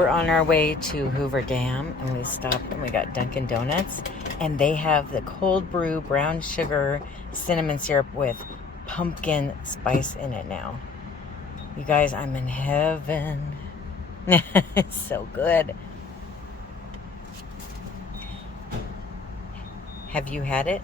We're on our way to Hoover Dam, and we stopped and we got Dunkin' Donuts, and they have the cold brew brown sugar cinnamon syrup with pumpkin spice in it now. You guys, I'm in heaven. It's so good. Have you had it?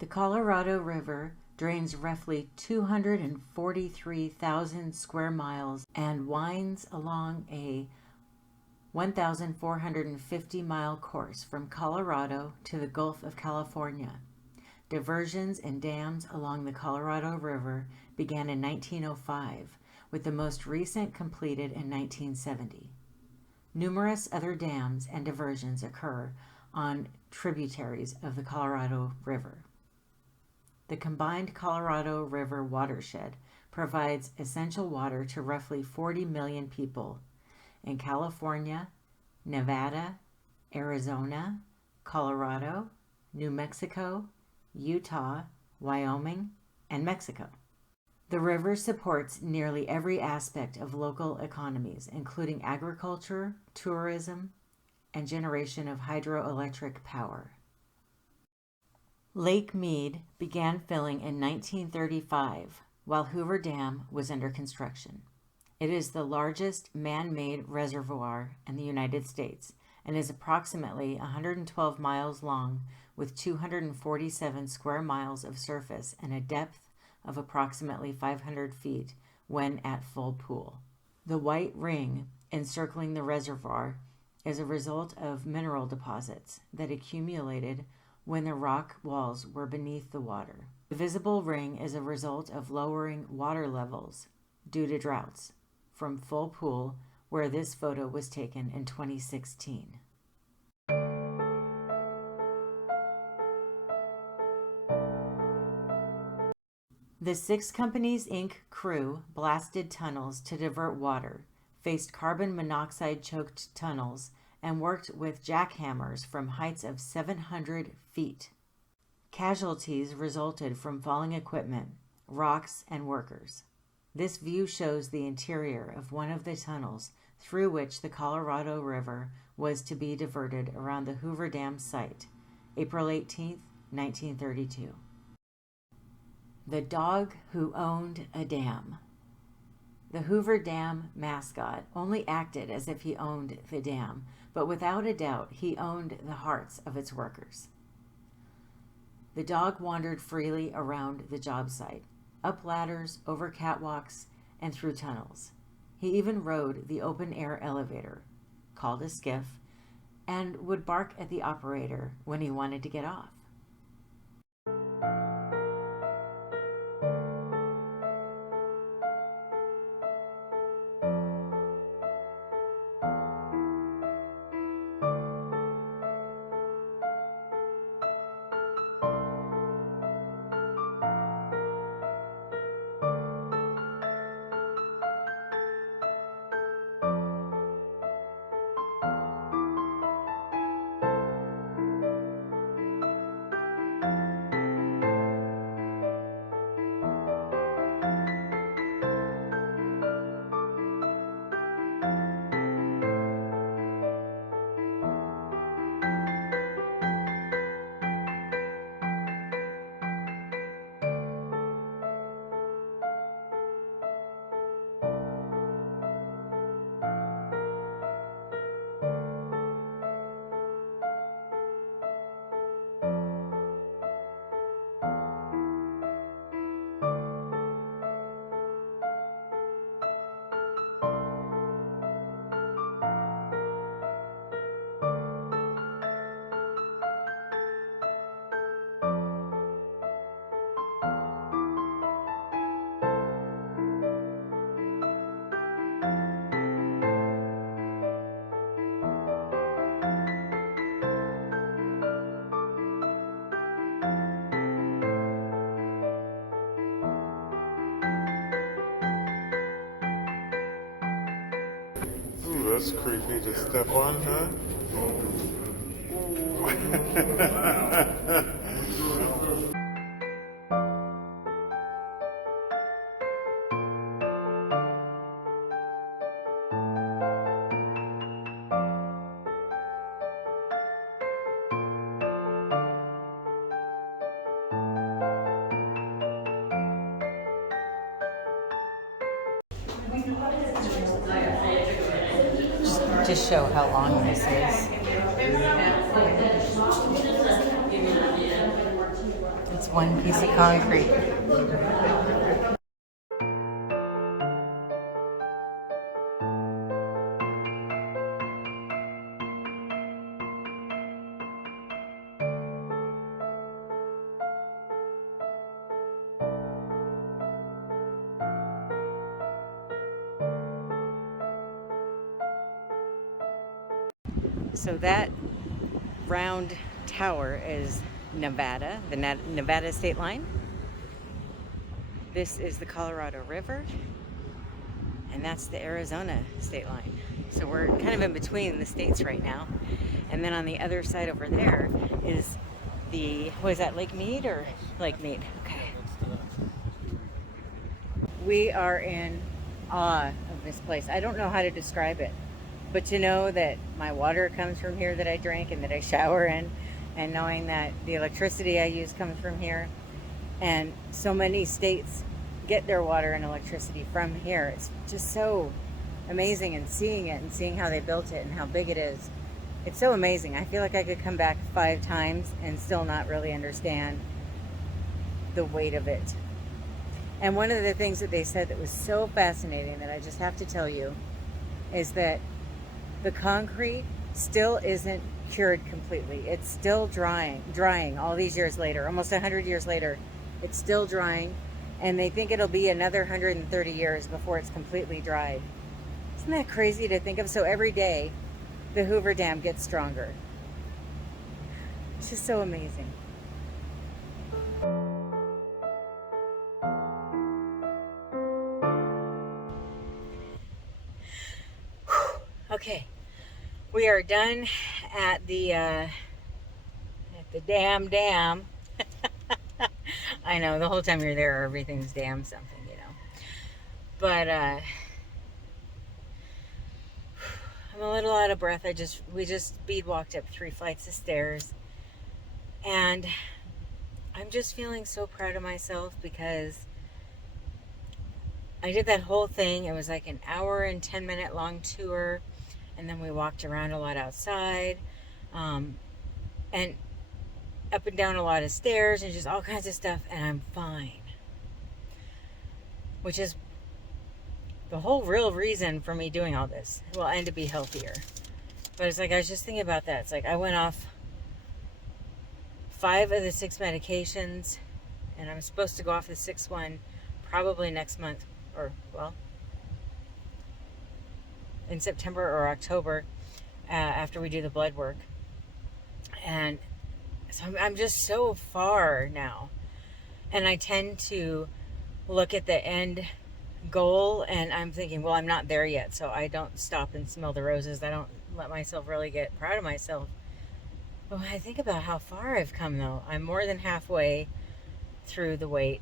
The Colorado River drains roughly 243,000 square miles and winds along a 1,450-mile course from Colorado to the Gulf of California. Diversions and dams along the Colorado River began in 1905, with the most recent completed in 1970. Numerous other dams and diversions occur on tributaries of the Colorado River. The combined Colorado River watershed provides essential water to roughly 40 million people in California, Nevada, Arizona, Colorado, New Mexico, Utah, Wyoming, and Mexico. The river supports nearly every aspect of local economies, including agriculture, tourism, and generation of hydroelectric power. Lake Mead began filling in 1935 while Hoover Dam was under construction. It is the largest man-made reservoir in the United States and is approximately 112 miles long with 247 square miles of surface and a depth of approximately 500 feet when at full pool. The white ring encircling the reservoir is a result of mineral deposits that accumulated when the rock walls were beneath the water. The visible ring is a result of lowering water levels due to droughts from full pool, where this photo was taken in 2016. The 6 Companies Inc. crew blasted tunnels to divert water, faced carbon monoxide-choked tunnels, and worked with jackhammers from heights of 700 feet. Casualties resulted from falling equipment, rocks, and workers. This view shows the interior of one of the tunnels through which the Colorado River was to be diverted around the Hoover Dam site, April 18, 1932. The dog who owned a dam. The Hoover Dam mascot only acted as if he owned the dam, but without a doubt he owned the hearts of its workers. The dog wandered freely around the job site, up ladders, over catwalks, and through tunnels. He even rode the open-air elevator, called a skiff, and would bark at the operator when he wanted to get off. Ooh, that's creepy to step on, huh? Just show how long this is. It's one piece of concrete. So that round tower is Nevada, the Nevada state line. This is the Colorado River, and that's the Arizona state line. So we're kind of in between the states right now. And then on the other side over there is what is that, Lake Mead or Lake Mead? Okay. We are in awe of this place. I don't know how to describe it, but to know that my water comes from here that I drink and that I shower in, and knowing that the electricity I use comes from here, and so many states get their water and electricity from here. It's just so amazing, and seeing it and seeing how they built it and how big it is. It's so amazing. I feel like I could come back 5 times and still not really understand the weight of it. And one of the things that they said that was so fascinating that I just have to tell you is that the concrete still isn't cured completely. It's still drying all these years later, almost 100 years later. It's still drying, and they think it'll be another 130 years before it's completely dried. Isn't that crazy to think of? So every day, the Hoover Dam gets stronger. It's just so amazing. Okay, we are done at the dam. I know, the whole time you're there, everything's damn something, you know. But I'm a little out of breath. We just speed walked up 3 flights of stairs, and I'm just feeling so proud of myself because I did that whole thing. It was like an hour and 10-minute long tour, and then we walked around a lot outside, and up and down a lot of stairs and just all kinds of stuff, and I'm fine. Which is the whole real reason for me doing all this. Well, and to be healthier. But it's like, I was just thinking about that. It's like I went off 5 of the 6 medications, and I'm supposed to go off the 6th one probably next month, or, well, in September or October, after we do the blood work. And so I'm just so far now. And I tend to look at the end goal, and I'm thinking, well, I'm not there yet, so I don't stop and smell the roses. I don't let myself really get proud of myself. But when I think about how far I've come, though, I'm more than halfway through the wait.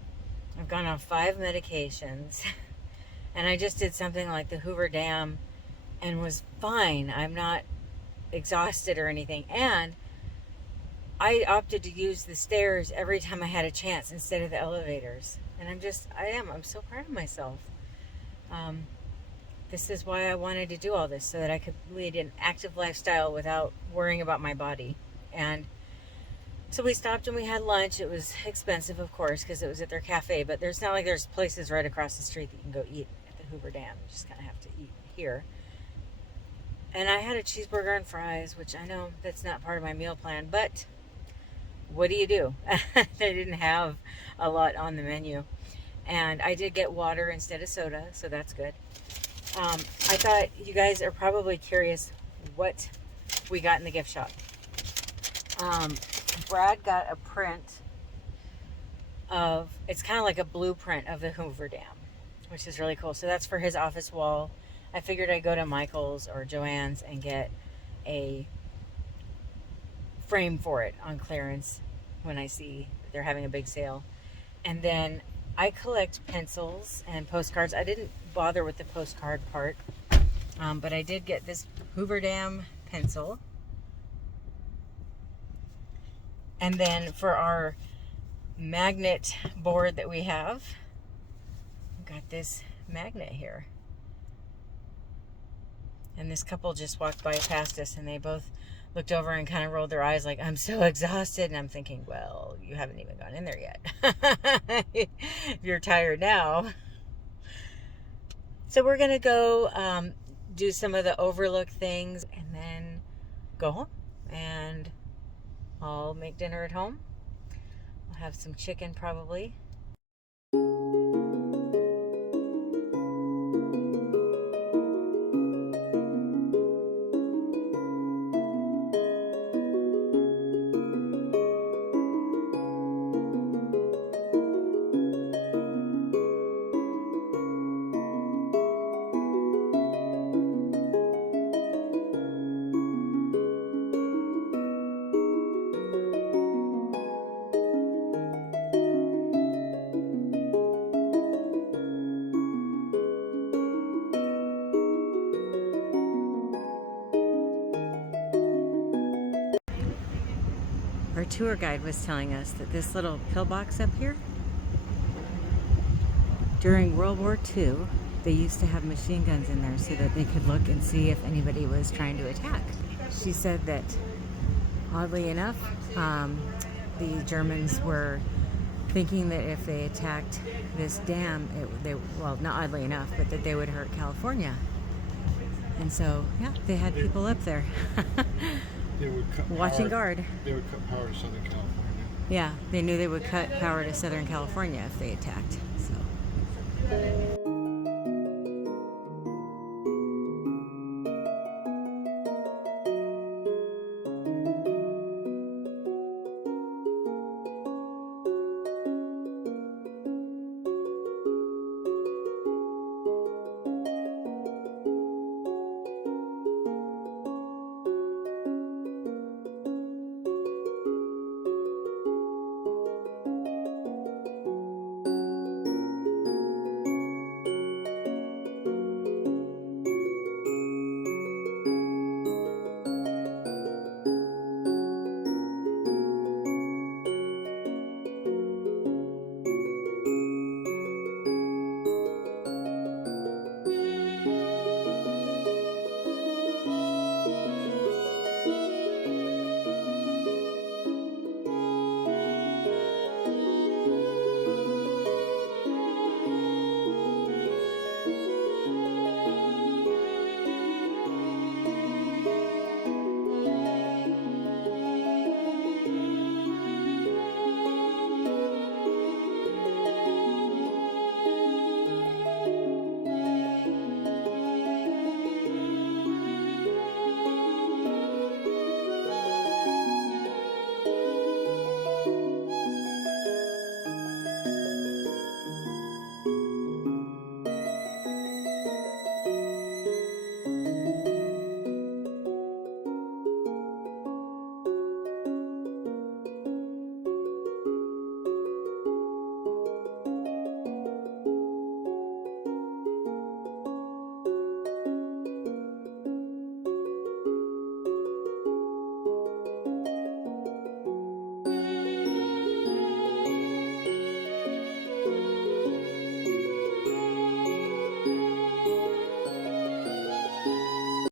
I've gone off 5 medications, and I just did something like the Hoover Dam and was fine. I'm not exhausted or anything. And I opted to use the stairs every time I had a chance instead of the elevators. And I'm so proud of myself. This is why I wanted to do all this, so that I could lead an active lifestyle without worrying about my body. And so we stopped and we had lunch. It was expensive, of course, because it was at their cafe, but there's not like there's places right across the street that you can go eat at the Hoover Dam. You just kind of have to eat here. And I had a cheeseburger and fries, which I know that's not part of my meal plan, but what do you do? They didn't have a lot on the menu. And I did get water instead of soda, so that's good. I thought you guys are probably curious what we got in the gift shop. Brad got a print of, it's kind of like a blueprint of the Hoover Dam, which is really cool. So that's for his office wall. I figured I'd go to Michael's or Joann's and get a frame for it on clearance when I see they're having a big sale. And then I collect pencils and postcards. I didn't bother with the postcard part, but I did get this Hoover Dam pencil. And then for our magnet board that we have, got this magnet here. And this couple just walked by past us, and they both looked over and kind of rolled their eyes like, I'm so exhausted. And I'm thinking, well, you haven't even gone in there yet. If you're tired now. So we're going to go do some of the overlook things and then go home. And I'll make dinner at home. I'll have some chicken probably. Our tour guide was telling us that this little pillbox up here, during World War II, they used to have machine guns in there so that they could look and see if anybody was trying to attack. She said that, oddly enough, the Germans were thinking that if they attacked this dam, well, not oddly enough, but that they would hurt California. And so, yeah, they had people up there. They would cut watching guard. They would cut power to Southern California. Yeah, they knew they would cut power to Southern California if they attacked.